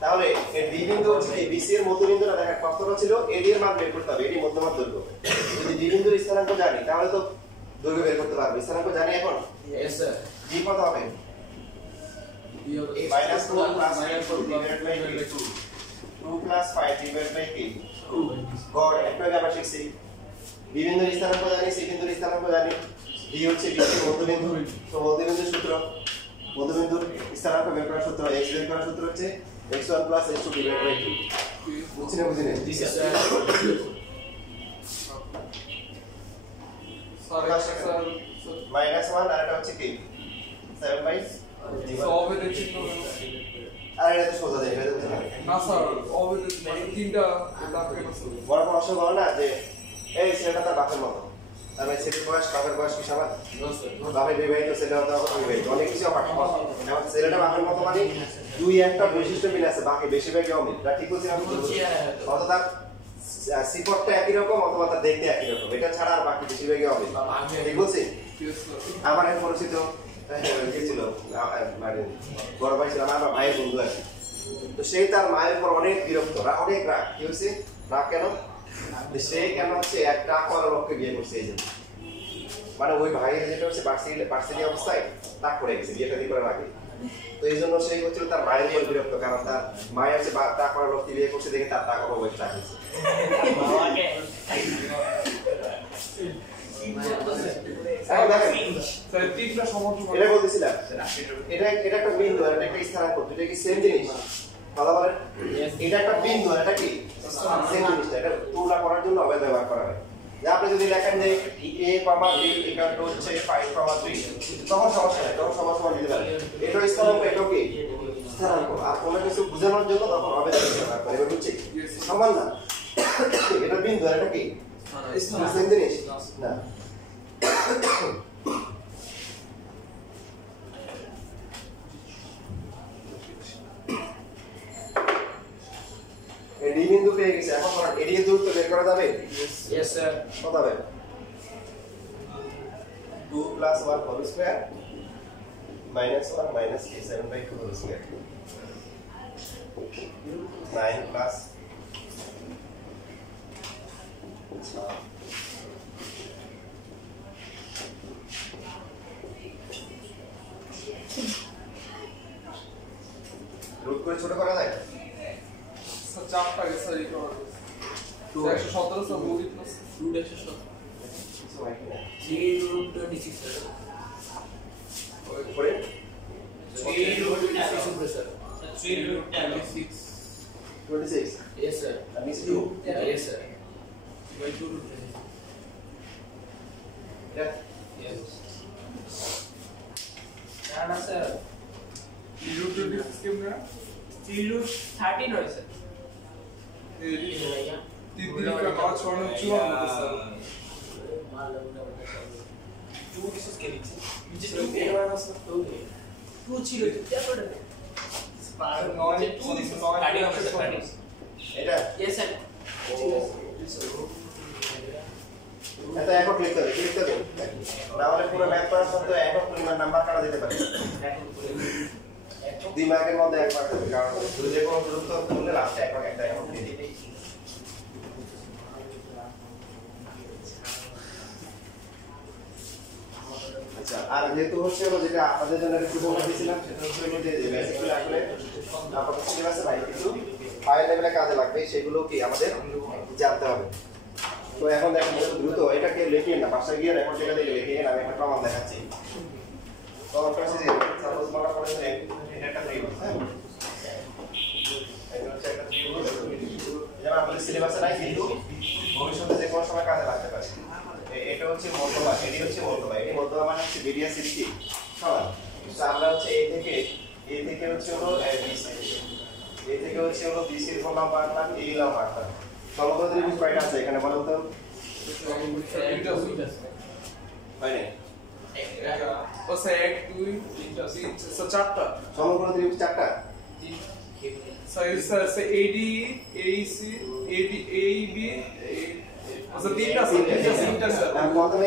তাহলে এই ডি বিন্দু হচ্ছে এই বিসি এর মধ্যবিন্দুটা দেখার কষ্টটা ছিল এডি এর মান বের করতে হবে, এডি মধ্যমার দৈর্ঘ্য। যদি ডি বিন্দুর স্থানাঙ্ক জানি তাহলে তো দৈর্ঘ্য বের করতে পারবে। স্থানাঙ্ক জানি এখন? Yes sir. জি কত হবে? -4 + 2 ডিভাইডেড বাই 2 2 + 5 ডিভাইডেড বাই 8 গড় একটু আগে আমরা শিখছি। বি বিন্দুর স্থানাঙ্ক জানি, সি বিন্দুর স্থানাঙ্ক জানি। ডি হচ্ছে বিসি মধ্যবিন্দু, তো মধ্যবিন্দুর সূত্র, মধ্যবিন্দুর স্থানাঙ্ক বের করার সূত্র, x বের করার সূত্র হচ্ছে x1 + x2 ডিভাইডেড বাই 2। বুঝছেন না বুঝিনা? জি স্যার। -1 আর এটা হচ্ছে কি 7/, অবেদের চিহ্ন আর এটা তো সোজা যায়, এটা তো না স্যার, অবেদের তিনটা দাগ কেন স্যার? বড় প্রশ্ন বলো না যে এই ছেলেটা তার বাপের মতো, তার মানে ছেলের বয়স বাপের বয়স কি সমান? বাপের বিবাহিত ছেলে হতে হবে বিবাহিত, অনেক কিছু পাঠাবো। এখন ছেলেটা বাপের মতো মানে দুই একটা বৈশিষ্ট্য মিল আছে, বাকি বেশিরভাগই অমিল। এটা ঠিক বলছি না? অথবা তার সিপটটা একই রকম অথবা তার দেখতে একই রকম, এটা ছাড়া আর বাকি বেশিরভাগই অমিল। ঠিক বলছি? আমার এক পরিচিত ছিল মানে বড় ভাই ছিল, আমার ভাইয়ের বন্ধু আছে, তো সেই তার মায়ের উপর অনেক বিরক্ত, অনেক রাগ। কি হয়েছে? রাগ কেন? সে কেন হচ্ছে একটা আকর লোককে বিয়ে করছে, এই জন্য মানে ওই ভাইয়ের যেটা হচ্ছে বার্সিটি অবস্থায় তাক করে গেছে বিয়েটা দিয়ে করার আগে। তো এই জন্য সেই হচ্ছিল তার মায়ের উপর বিরক্ত, কারণ তার মায়ের হচ্ছে টাক করার লোককে বিয়ে করছে দেখে তার টাকা পাবো টাকা দিচ্ছে। এটা বলতেছিলাম, এটা একটা বিন্দু আর এটা একটা স্থানাঙ্ক, দুটো কি সেম জিনিস? কথা বলেন। এটা একটা বিন্দু আর এটা কি সেম জিনিস? এটা তুলনা করার জন্য অবেদ ব্যবহার করা হয়। যে আপনি যদি লেখেন যে a, b ইকুয়াল টু হচ্ছে 5, 3 তখন সমস্যা নাই, তখন সমান দিতে পারেন। এটা স্থানাঙ্ক, এটা কি স্থানাঙ্ক। আর কোনো কিছু বোঝানোর জন্য তখন অবেদ ব্যবহার করে। এবার বুঝছি সমান না, এটা বিন্দু আর এটা কি সেম জিনিস না। এডি বিন্দু পেয়ে গেছে, এখন এডি এর দূরত্ব বের করা যাবে? Yes sir. কত হবে? 2 + 1 whole square -1 - 7/2 whole square 9 plus root করে ছোট করা যায়? স্যার চাপটা গেছে এই করে 117 স্যার মুভি প্লাস रूट 117 কিছু হয় কিনা? 3√26 सर। পরে 3√26 होगा सर। 3√26 26 yes sir. আর নিচে 2 यस सर। by 2√26 এটা यस ना सर। 3√26 কেমনে? 3√13 হয় স্যার। এই भैया 3 দিন का 5 54 স্যার। टू डिशेस के नीचे नीचे टू के बाद सर टू ছিল क्या पड़े স্যার 9 2 দিন 9 কাটি হবে স্যার কাটি এটা यस सर এটা একক লিখতে হবে, লিখতে হবে না হলে পুরো ম্যাথ করার পর তো একক পরিমাণ নাম্বার কাটা যেতে পারে। দুই মার্কের মধ্যে এক মার্ক হবে, কারণ দুই যে কোনো দূরত্ব করলে লাস্টে একক একটা একক দিয়ে দিই। আচ্ছা, আর যেহেতু হচ্ছে যেটা আপনাদের জন্য একটা সুযোগ দিয়েছিলাম সেটা হচ্ছে যে বেসিকগুলো আসলে আপনাদের সিলেবাসে নাই, কিন্তু হাই লেভেলে কাজে লাগবে, সেগুলো কি আমাদের জানতে হবে। তো এখন দেখুন দ্রুত এটাকে লিখিয়ে না, বাসায় গিয়ে রেকর্ড জায়গা থেকে লিখিয়ে আমি একটা প্রমাণ দেখাচ্ছি। প্রমাণটা হচ্ছে যে সাপোজ মনে করেন যে এটা একটা ত্রিভুজ, হ্যাঁ এটা হচ্ছে একটা ত্রিভুজ, যেমন আমাদের সিলেবাসে নাই কিন্তু ভবিষ্যতে যে কোনো সময় কাজে লাগতে পারে। এটা হচ্ছে মধ্যমা, এটি হচ্ছে মধ্যমা, এটি মধ্যমা মানে হচ্ছে বিডিয়া সিরিকি সমান। তো আমরা হচ্ছে এ থেকে হচ্ছে হলো বিসি, এ থেকে হচ্ছে হলো বিসি এর ফলাফল পাঠালাম, এই লাম পাঠালাম। সমগ্র ত্রিভুজ কয়টা আছে এখানে বলেন তো? হয় না? ও স্যার 1 2 3 4 চারটা সমগ্র ত্রিভুজ চারটা। স্যার স্যার এডি এসি এডি এবি আচ্ছা তিনটা স্যার। প্রথমে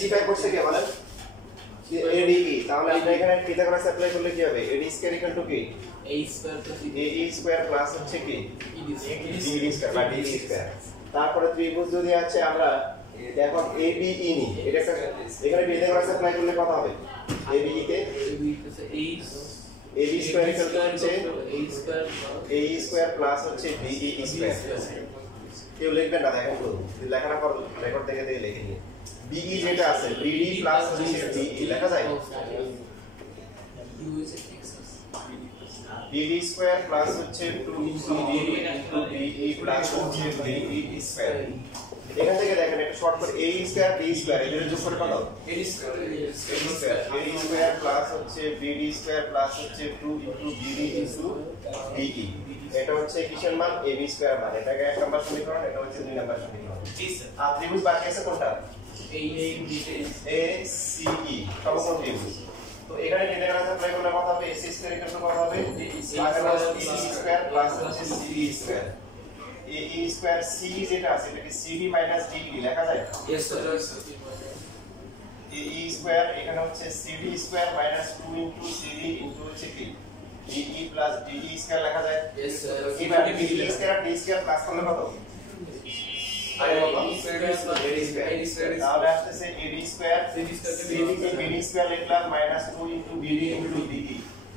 জিপাই করছে কে বলেন? এডি কি তাহলে আমরা এখানে পিথাগোরাস অ্যাপ্লাই করলে কি হবে এডি স্কয়ার ইকুয়াল টু কি a square plus A square plus হচ্ছে কি বি স্কয়ার বা ডি স্কয়ার তারপরে ত্রিভুজ যদি আছে আমরা এখন এ বি ই নি এটা একটা এখানে পিথাগোরাস অ্যাপ্লাই করলে কত হবে এ বি তে A B square equal to হচ্ছে এ স্কয়ার প্লাস হচ্ছে বি ই স্কয়ার কেউ লিখবেন না দেখেন তো লেখাটা পর রেকর্ড দেখে দেখে লিখে নিন বি ই যেটা আছে বি ডি প্লাস হচ্ছে বি ই লেখা যায় বি ডি স্কয়ার প্লাস হচ্ছে 2cd into B E plus হচ্ছে বি ই স্কয়ার এখান থেকে দেখেন একটা শর্ট করে a স্কয়ার b স্কয়ার এদের যোগ করে কত a square a square plus হচ্ছে bd স্কয়ার প্লাস হচ্ছে 2 ইনটু bd ইনটু be এটা হচ্ছে কিসের মান ab স্কয়ার মান এটাকে এক নাম্বার সমীকরণ এটা হচ্ছে দুই নাম্বার সমীকরণ জি স্যার আর ত্রিভুজ বাকি আছে কোনটা a ACE সমকোণ ত্রিভুজ তো এখানে ইন্টিগ্রাল অ্যাপ্লাই করলে কত হবে ac স্কয়ার ইকুয়াল টু কত হবে ac স্কয়ার প্লাস হচ্ছে cd square AE square C যেটা আছে এটাকে CD মাইনাস DD লেখা যায় yes sir AE স্কয়ার এখানে হচ্ছে CD square minus 2 into CD into হচ্ছে কি DE প্লাস DD স্কয়ার লেখা যায় yes sir এবার DD স্কয়ার আর D স্কয়ার প্লাস করলে কত আরে বাবা AD স্কয়ার তাহলে আসছে AD স্কয়ার CD কে BD স্কয়ার লিখলাম minus 2 into BD into DD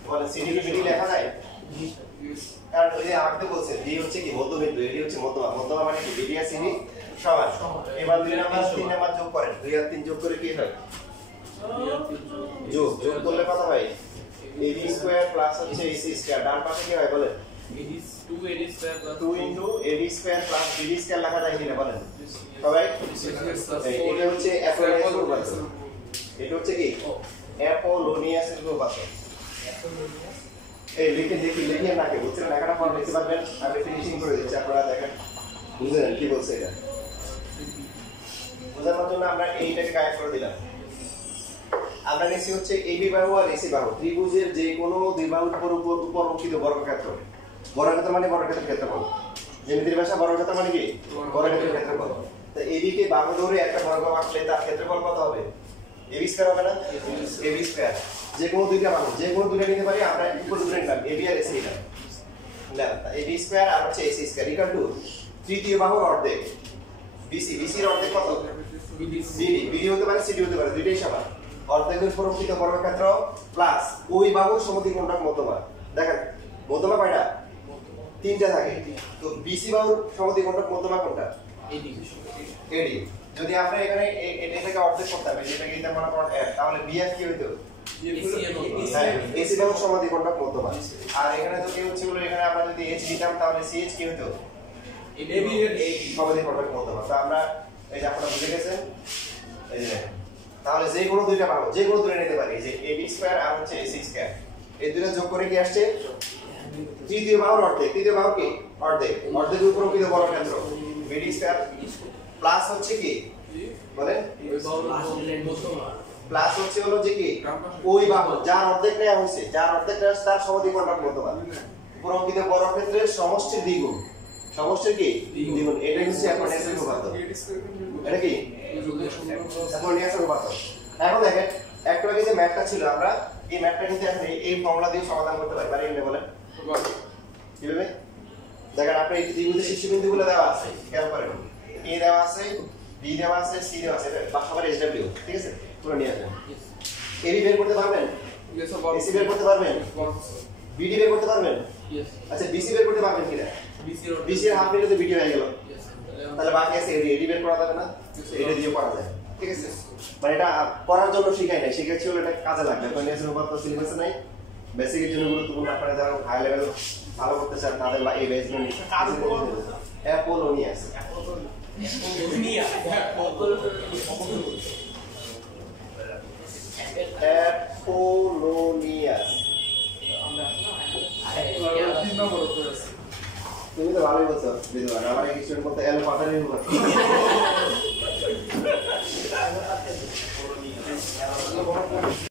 বলে CD কে BD লেখা যায় কারণ ওই যে আমাকে বলছে ডি হচ্ছে কি মধ্যবিন্দু এডি হচ্ছে মধ্যমা মধ্যমা মানে কি বিডি আর সিডি সমান এবার 2 নাম্বার 3 নাম্বার যোগ করেন 2 আর 3 যোগ করে কি হয় যোগ করলে কত হয় এডি স্কয়ার প্লাস হচ্ছে এসি স্কয়ার ডান পাশে কি হয় বলেন 2 a square plus 2 into AD square plus BD square লেখা যায় কিনা বলেন সবাই এটা হচ্ছে অ্যাপোলোনিয়াস উপপাদ্য এটা হচ্ছে কি অ্যাপোলোনিয়াস উপপাদ্য এই লিখে নাকে বুঝছেন লেখাটা পড়ে লিখতে পারবেন আমি ফিনিশিং করে দিচ্ছি আপনারা দেখেন বুঝলেন কি বলছে এটা বোঝানোর জন্য আমরা এইটাকে কানেক্ট করে দিলাম আমরা নিচে হচ্ছে এবি বাহু আর এসি বাহু ত্রিভুজের যে কোনো দুই বাহুর উপর অঙ্কিত বর্গক্ষেত্র মানে বর্গক্ষেত্রের ক্ষেত্রফল জ্যামিতির ভাষা বর্গক্ষেত্র মানে কি বর্গক্ষেত্রের ক্ষেত্রফল তো এবি কে বাহু ধরে একটা বর্গ আঁকলে তার ক্ষেত্রফল কত হবে এবি স্কয়ার হবে না এবি স্কয়ার যে কোনো দুইটা বাহু যে কোনো দুইটা নিতে পারি আমরা উপর দুটো নিলাম এবি আর এসি নিলাম এবি স্কয়ার আর হচ্ছে এসি স্কয়ার ইকুয়াল টু তৃতীয় বাহুর অর্ধেক বিসি এর অর্ধেক কত বিডি হতে পারে সিডি হতে পারে দুইটাই সমান অর্ধেকের উপর অঙ্কিত বর্গক্ষেত্র প্লাস ওই বাহুর সমদ্বিখণ্ডক মধ্যমা দেখেন মধ্যমা কয়টা তিনটা থাকে তো বিসি বাহুর সমদ্বিখণ্ডক মধ্যমা কোনটা এডি যদি আমরা এখানে এটাকে অর্ধেক করতাম এটাকে দিতাম মনে করেন f তাহলে বিএফ কি হইতো এসি বাহুর সমদ্বিখণ্ডক মধ্যমা আর এখানে যদি হচ্ছে হলো এখানে আমরা যদি h দিতাম তাহলে সিএইচ কি হইতো এবি এর সমদ্বিখণ্ডক মধ্যমা তো আমরা এই যে আপনারা বুঝে গেছেন এই যে তাহলে যে কোনো দুইটা বাহু যে কোনো দুটো নিতে পারি যে এবি স্কয়ার আর হচ্ছে এসি স্কয়ার এই দুটো যোগ করে কি আসছে তৃতীয় বাহুর অর্ধেক তৃতীয় বাহুর কি অর্ধেকের উপর অঙ্কিত বর্গক্ষেত্র বিডি স্কয়ার প্লাস হচ্ছে কি বলেন প্লাস হচ্ছে হলো যে কি ওই বাহু যার অর্ধেক নেওয়া হয়েছে তার সমদ্বিখণ্ডক মধ্যমা উপর অঙ্কিত বর্গক্ষেত্রের সমষ্টির দ্বিগুণ সমষ্টির কি দ্বিগুণ এটা হচ্ছে অ্যাপোলোনিয়াস উপপাদ্য এটা কি অ্যাপোলোনিয়াস উপপাদ্য এখন দেখেন একটু আগে যে ম্যাথটা ছিল আমরা এই ম্যাথটা কিন্তু এখন এই ফর্মুলা দিয়ে সমাধান করতে পারি পারি না বলেন কিভাবে দেখেন আপনি এই ত্রিভুজের শীর্ষবিন্দুগুলো দেওয়া আছে খেয়াল করেন এ দেওয়া আছে বি দেওয়া আছে সি দেওয়া আছে এটা বাসাবার এসডব্লিউ ঠিক আছে পুরো নিয়ে আসেন এবি বের করতে পারবেন এসি বের করতে পারবেন বিডি বের করতে পারবেন আচ্ছা বিসি বের করতে পারবেন কিনা বিসি এর হাফ নিলে তো বিডি হয়ে গেল তাহলে বাকি আছে এডি বের করা যাবে না এটা দিয়ে করা যায় ঠিক আছে মানে এটা করার জন্য শিখাই নাই শিখাচ্ছি হলো এটা কাজে লাগবে অ্যাপোলোনিয়াস উপপাদ্য সিলেবাসে নাই বেসিকের জন্য গুরুত্বপূর্ণ আপনারা যারা হাই লেভেল ভালো করতে চান তাদের এই বেসগুলো নিয়ে কাজ করুন অ্যাপোলোনিয়াস তুমি তো ভালোই বলছো বিদ্যমান আমার এই স্টুডেন্ট বলতে এল পাতারি